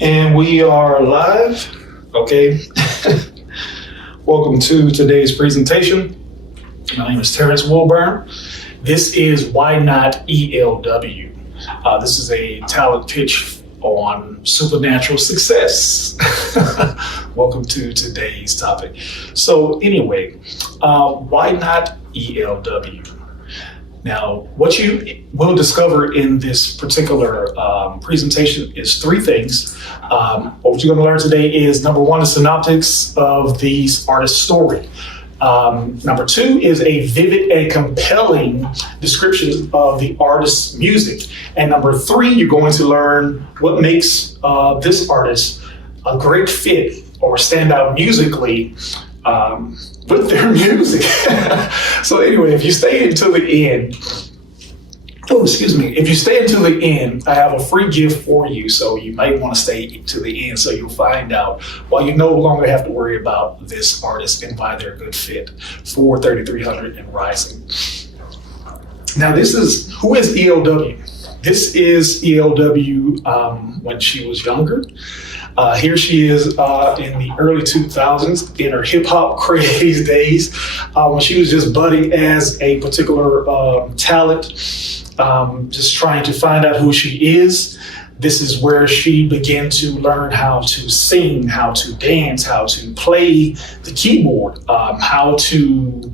And we are live. Okay. Welcome to today's presentation. My name is Terrence Wilburn. This is Why Not ELW. This is a talent pitch on supernatural success. Welcome to today's topic. So anyway, why not ELW? Now, what you will discover in this particular presentation is three things. What you're going to learn today is, number one, the synoptics of these artists' story. Number two is a vivid and compelling description of the artist's music. And number three, you're going to learn what makes this artist a great fit or stand out musically with their music. So anyway, if you stay until the end, if you stay until the end, I have a free gift for you. So you might want to stay to the end so you'll find out why you no longer have to worry about this artist and why they're a good fit for 3300 and rising. Now who is ELW? This is ELW when she was younger. Here she is in the early 2000s in her hip hop craze days, when she was just budding as a particular talent, just trying to find out who she is. This is where she began to learn how to sing, how to dance, how to play the keyboard, how to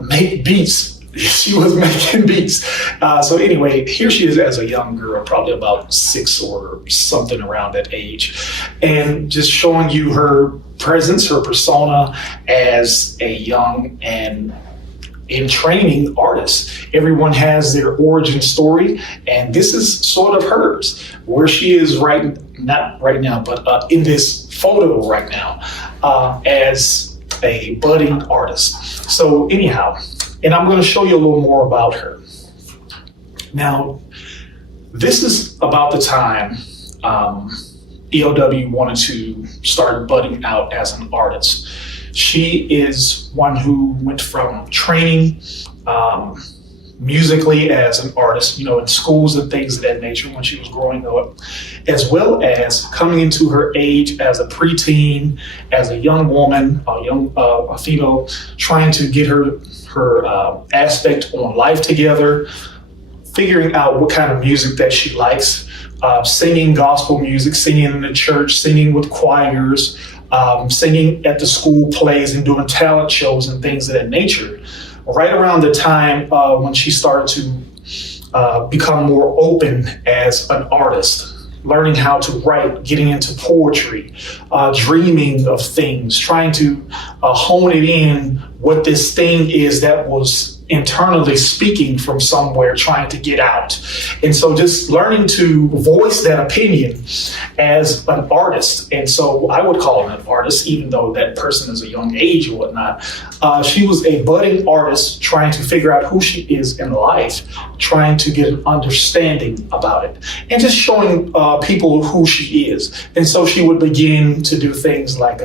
make beats. She was making beats. So anyway, here she is as a young girl, probably about 6 or something around that age, and just showing you her presence, her persona as a young and in training artist. Everyone has their origin story, and this is sort of hers, where she is not right now, but in this photo right now, as a budding artist. So anyhow, and I'm going to show you a little more about her. Now, this is about the time ELW wanted to start budding out as an artist. She is one who went from training musically as an artist, in schools and things of that nature when she was growing up, as well as coming into her age as a preteen, as a young woman, a female, trying to get her aspect on life together, figuring out what kind of music that she likes, singing gospel music, singing in the church, singing with choirs, singing at the school plays and doing talent shows and things of that nature. Right around the time when she started to become more open as an artist, learning how to write, getting into poetry, dreaming of things, trying to hone it in what this thing is that was internally speaking from somewhere, trying to get out. And so just learning to voice that opinion as an artist. And so I would call her an artist, even though that person is a young age or whatnot. She was a budding artist trying to figure out who she is in life, trying to get an understanding about it, and just showing people who she is. And so she would begin to do things like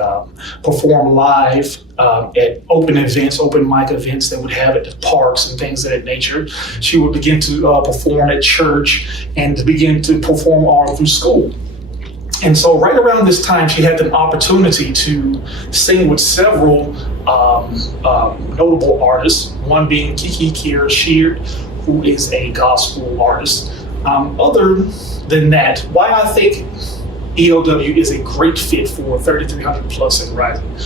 perform live at open mic events that would have at the parks and things of that nature. She would begin to perform at church and to begin to perform all through school. And so right around this time, she had the opportunity to sing with several notable artists, one being Kiki Kiera Sheard, who is a gospel artist. Other than that, why I think ELW is a great fit for 3300 plus and rising.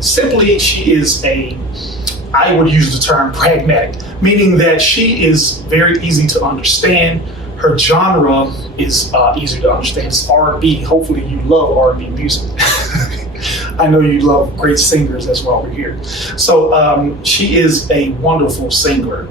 Simply, she is I would use the term pragmatic, meaning that she is very easy to understand. Her genre is easy to understand. It's R&B. Hopefully you love R&B music. I know you love great singers, that's why we're here. So she is a wonderful singer,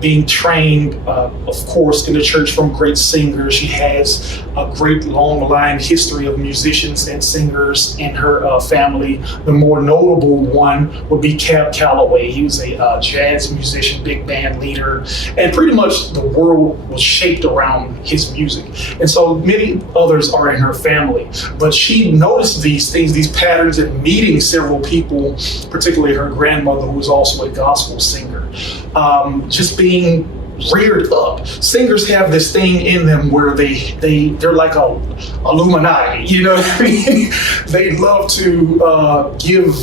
being trained, of course, in the church from great singers. She has a great long line history of musicians and singers in her family. The more notable one would be Cab Calloway. He was a jazz musician, big band leader, and pretty much the world was shaped around his music. And so many others are in her family, but she noticed these things, these patterns, in meeting several people, particularly her grandmother, who was also a gospel singer, just being reared up. Singers have this thing in them where they're like a Illuminati, you know what I mean? They love to give.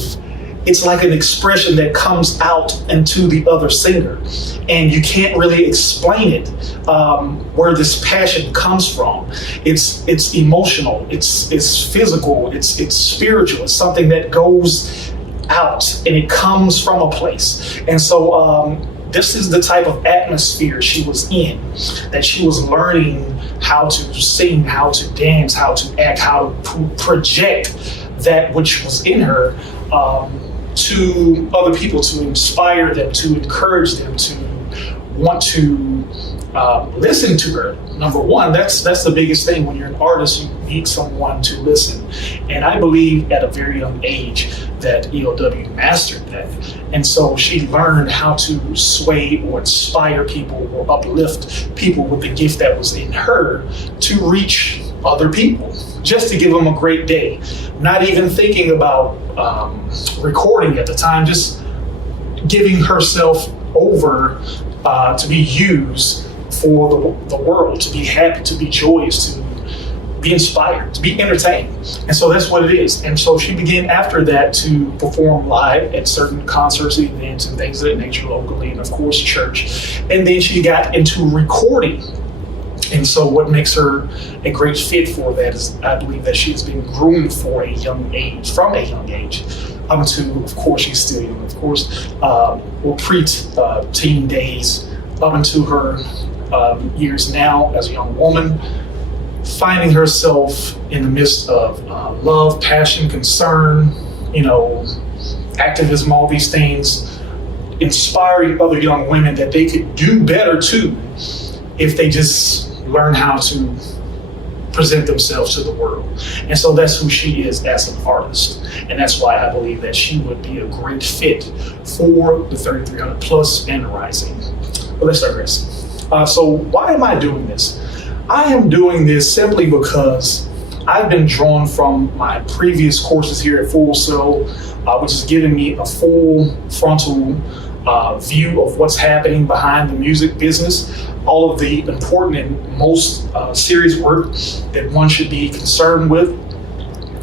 It's like an expression that comes out into the other singer, and you can't really explain it, where this passion comes from. It's emotional, it's physical, it's spiritual. It's something that goes out and it comes from a place. And so this is the type of atmosphere she was in, that she was learning how to sing, how to dance, how to act, how to project that which was in her to other people, to inspire them, to encourage them, to want to listen to her. Number one, that's the biggest thing. When you're an artist, you need someone to listen. And I believe at a very young age that ELW mastered that. And so she learned how to sway or inspire people or uplift people with the gift that was in her to reach other people, just to give them a great day. Not even thinking about recording at the time, just giving herself over to be used for the world, to be happy, to be joyous, to be inspired, to be entertained. And so that's what it is. And so she began after that to perform live at certain concerts, events, and things of that nature locally, and of course church. And then she got into recording. And so what makes her a great fit for that is, I believe that she's been groomed for a young age, from a young age, up to, of course, she's still young, of course, pre-teen days, up into her years now as a young woman, finding herself in the midst of love, passion, concern, activism, all these things, inspiring other young women that they could do better too if they just learn how to present themselves to the world. And so that's who she is as an artist. And that's why I believe that she would be a great fit for the 3300 plus and rising. But let's digress. So why am I doing this? I am doing this simply because I've been drawn from my previous courses here at Full Sail, which is giving me a full frontal view of what's happening behind the music business, all of the important and most serious work that one should be concerned with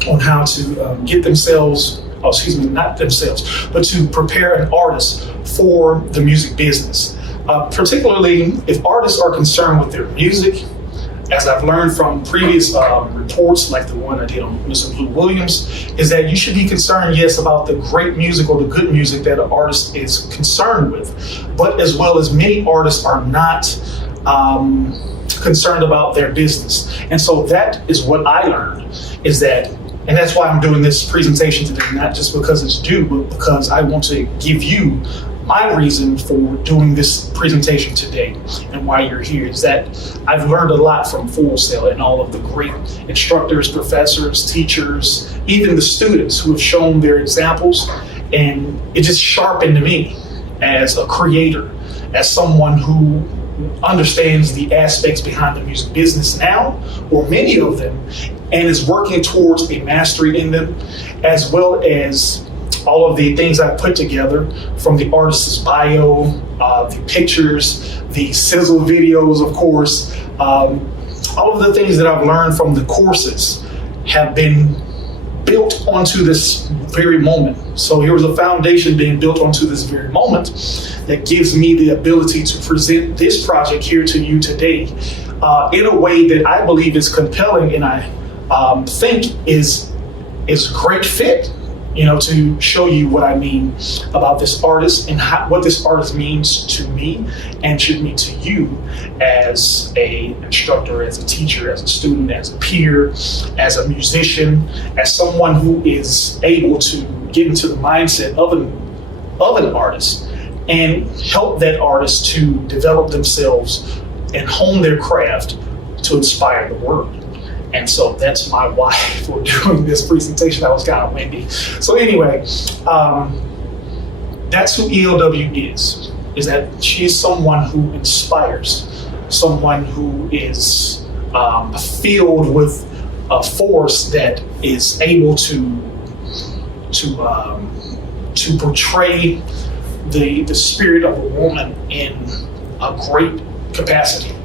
on how to get themselves, not themselves, but to prepare an artist for the music business. Particularly if artists are concerned with their music, as I've learned from previous reports, like the one I did on Mr. Blue Williams, is that you should be concerned, yes, about the great music or the good music that an artist is concerned with, but as well as many artists are not concerned about their business. And so that is what I learned, is that, and that's why I'm doing this presentation today, not just because it's due, but because I want to give you my reason for doing this presentation today and why you're here, is that I've learned a lot from Full Sail and all of the great instructors, professors, teachers, even the students who have shown their examples. And it just sharpened me as a creator, as someone who understands the aspects behind the music business now, or many of them, and is working towards a mastery in them, as well as all of the things I put together, from the artist's bio, the pictures, the sizzle videos, of course, all of the things that I've learned from the courses have been built onto this very moment. So here was a foundation being built onto this very moment that gives me the ability to present this project here to you today in a way that I believe is compelling, and I think is a great fit, to show you what I mean about this artist and what this artist means to me and should mean to you as an instructor, as a teacher, as a student, as a peer, as a musician, as someone who is able to get into the mindset of an artist and help that artist to develop themselves and hone their craft to inspire the world. And so that's my why for doing this presentation. That was kind of windy. So anyway, that's who ELW is that she's someone who inspires, someone who is filled with a force that is able to portray the spirit of a woman in a great capacity.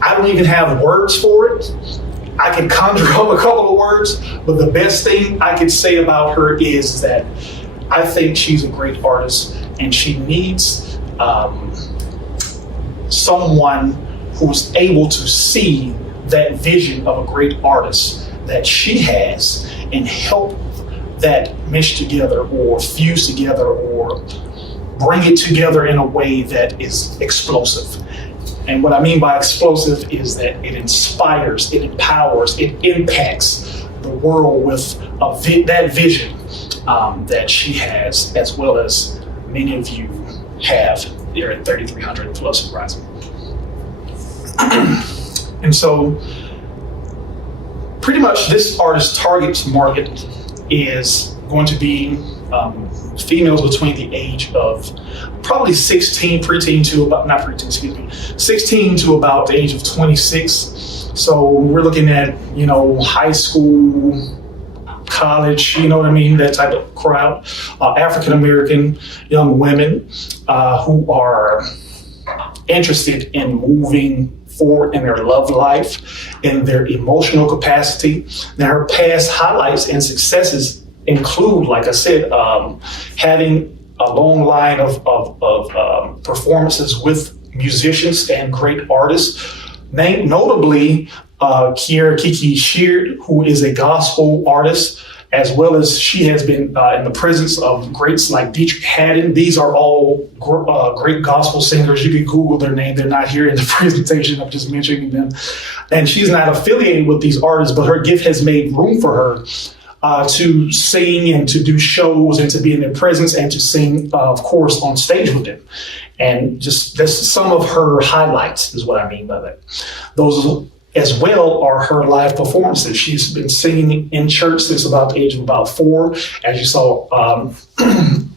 I don't even have words for it. I can conjure up a couple of words, but the best thing I can say about her is that I think she's a great artist, and she needs someone who's able to see that vision of a great artist that she has and help that mesh together or fuse together or bring it together in a way that is explosive. And what I mean by explosive is that it inspires, it empowers, it impacts the world with that vision that she has, as well as many of you have there at 3,300 plus rising. And so pretty much this artist's target market is going to be females between the age of probably 16 to about the age of 26. So we're looking at, high school, college, that type of crowd. African-American young women who are interested in moving forward in their love life, in their emotional capacity. Now, her past highlights and successes include, like I said, having a long line of performances with musicians and great artists, notably Kiera Kiki Sheard, who is a gospel artist, as well as she has been in the presence of greats like Dietrich Haddon. These are all great gospel singers. You can Google their name. They're not here in the presentation. I'm just mentioning them. And she's not affiliated with these artists, but her gift has made room for her to sing and to do shows and to be in their presence and to sing, of course, on stage with them. And just that's some of her highlights is what I mean by that. Those as well are her live performances. She's been singing in church since about the age of about 4, as you saw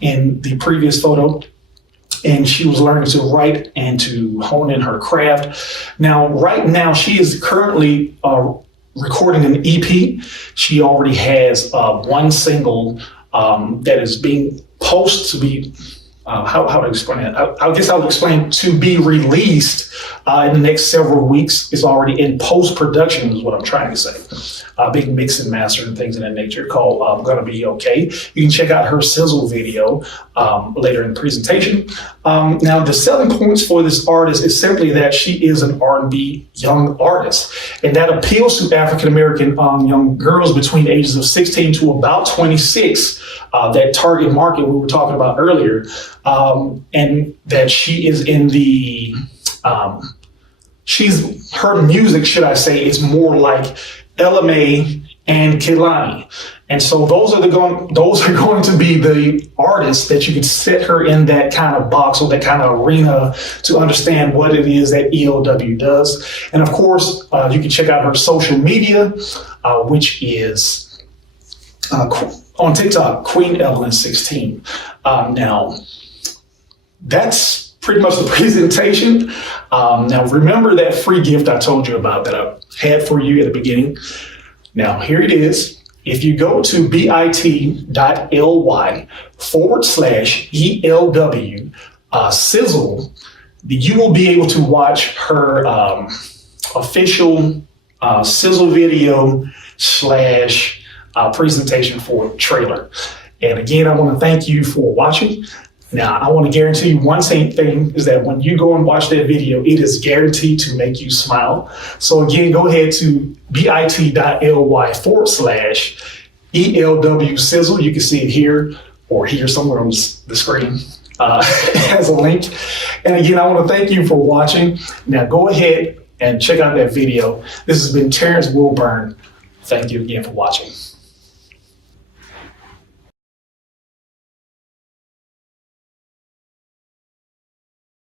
in the previous photo. And she was learning to write and to hone in her craft. Now, right now, she is currently recording an EP. She already has one single that is being posted to be, how to explain it? I guess I'll explain to be released in the next several weeks. Is already in post-production is what I'm trying to say. Big mix and master and things of that nature called Gonna Be Okay. You can check out her sizzle video later in the presentation. Now, the selling points for this artist is simply that she is an R&B young artist, and that appeals to African-American young girls between the ages of 16 to about 26, that target market we were talking about earlier, and that she is in the, her music, should I say, is more like LMA and Kehlani. And so those are going to be the artists that you could set her in that kind of box or that kind of arena to understand what it is that ELW does. And of course, you can check out her social media, which is on TikTok, Queen Evelyn 16. Now, that's pretty much the presentation. Now, remember that free gift I told you about that I had for you at the beginning. Now, here it is. If you go to bit.ly/ELW sizzle, you will be able to watch her official sizzle video / presentation for trailer. And again, I want to thank you for watching. Now, I want to guarantee you one same thing is that when you go and watch that video, it is guaranteed to make you smile. So again, go ahead to bit.ly/ELW sizzle. You can see it here or here somewhere on the screen. It has a link. And again, I want to thank you for watching. Now go ahead and check out that video. This has been Terrence Wilburn. Thank you again for watching.